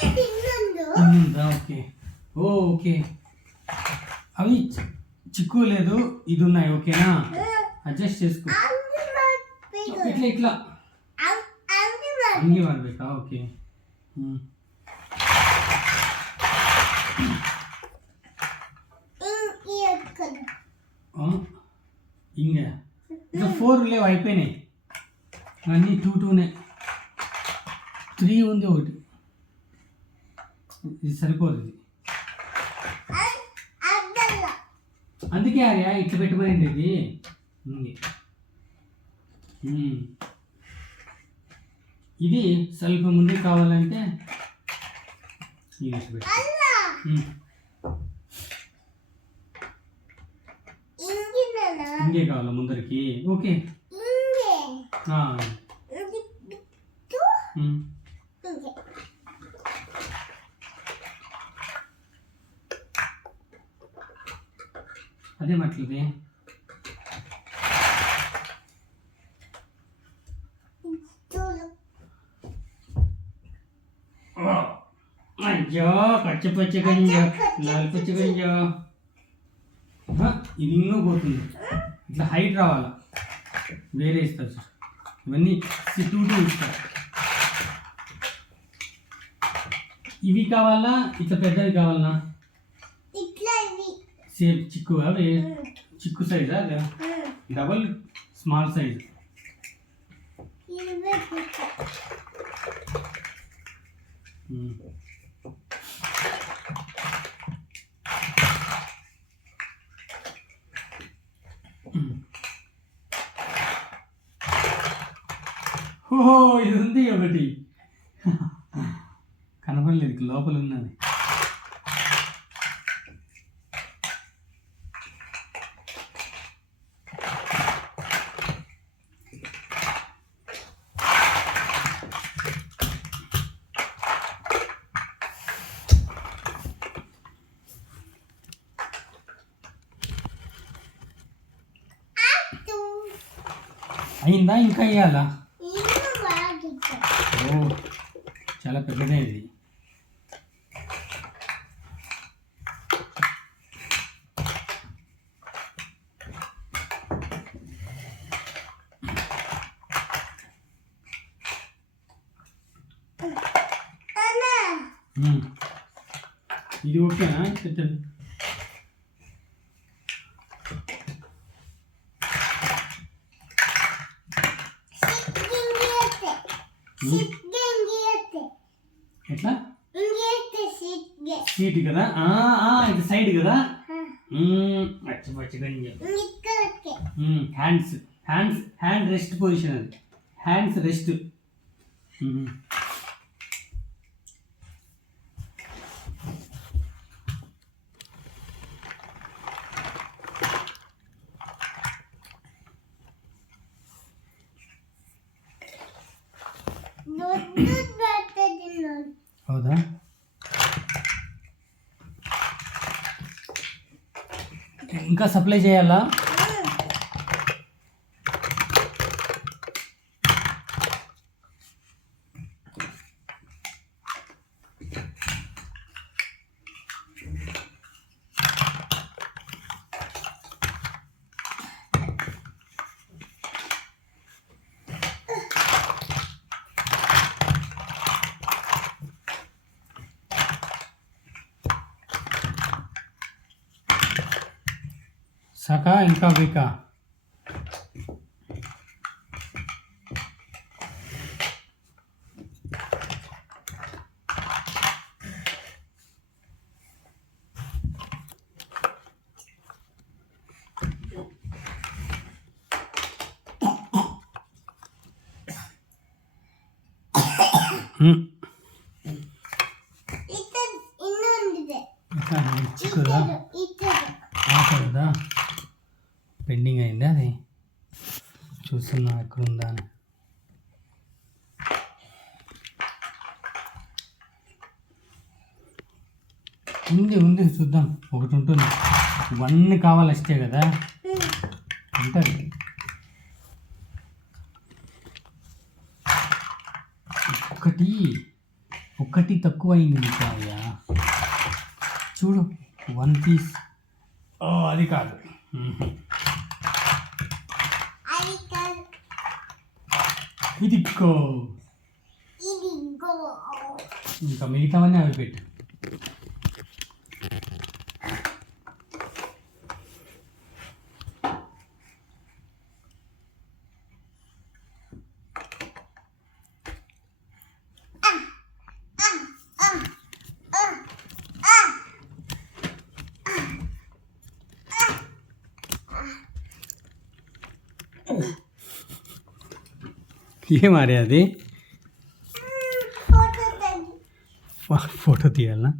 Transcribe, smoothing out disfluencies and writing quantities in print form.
ఉందా? Okay. Okay, అవి చిక్కు లేదు, ఇది ఉన్నాయి. ఓకేనా, అడ్జస్ట్ చేసుకో. ఇట్లా ఇట్లా అంగి పడಬೇಕಾ? ఓకే. ఇంగా ఇంకా 4 లేవు, అయిపోయినాయి అన్నీ. 2 3 ఉంది, ఒకటి ఇది సరిపోదు. ఇది అందుకే ఆర్యా ఇట్లా పెట్టమనింది ఇది. ఇది ಸ್ವಲ್ಪ ముందుకు కావాలంటే ఇది పెట్టు. ఇంకే కావాలా ముందరికి? ఓకే. అదే మట్లది. అయ్యో పచ్చి గంజ, లాల్ పచ్చి గంజ. ఇది ఇంకో పోతుంది, ఇట్లా హైట్ రావాలా. వేరే ఇస్తారు సార్, ఇవన్నీ 2 ఇస్తారు. ఇవి కావాలా, ఇట్లా పెద్దవి కావాలనా? సేమ్ చిక్కు, అవి చిక్కు సైజా? అదే డబల్ స్మాల్ సైజ్. ఓహో, ఇది ఉంది ఒకటి, కనపడలేదు, లోపల ఉన్నది. అయిందా? ఇంకా వేయాలా? ఓ, చాలా పెద్దదే ఇది. ఇది ఓకేనా? పెద్దది. ఎట్లా? సీట్ కదా, ఇది సైడ్ కదా. హ్యాండ్ రెస్ట్ పొజిషన్, అది హ్యాండ్స్ రెస్ట్. ಹೌದಾ? ఇంకా సప్లై చేయాలా? సకా ఇంకా వీకా? చిక్కుదా? కదా పెండింగ్ అయింది, అది చూస్తున్నా ఎక్కడుందా అని. ఉంది చూద్దాం, ఒకటి ఉంటుంది. ఇవన్నీ కావాలి అష్టే కదా, ఉంటుంది. ఒకటి ఒకటి తక్కువ అయింది నీకు అయ్యా. చూడు 1 పీస్. ఓ అది కాదు. ఇదిగో ఇంకా మిగతావన్నీ అవి పెట్టు. ఏం ఆరే అది? ఫోటో తీయాలా?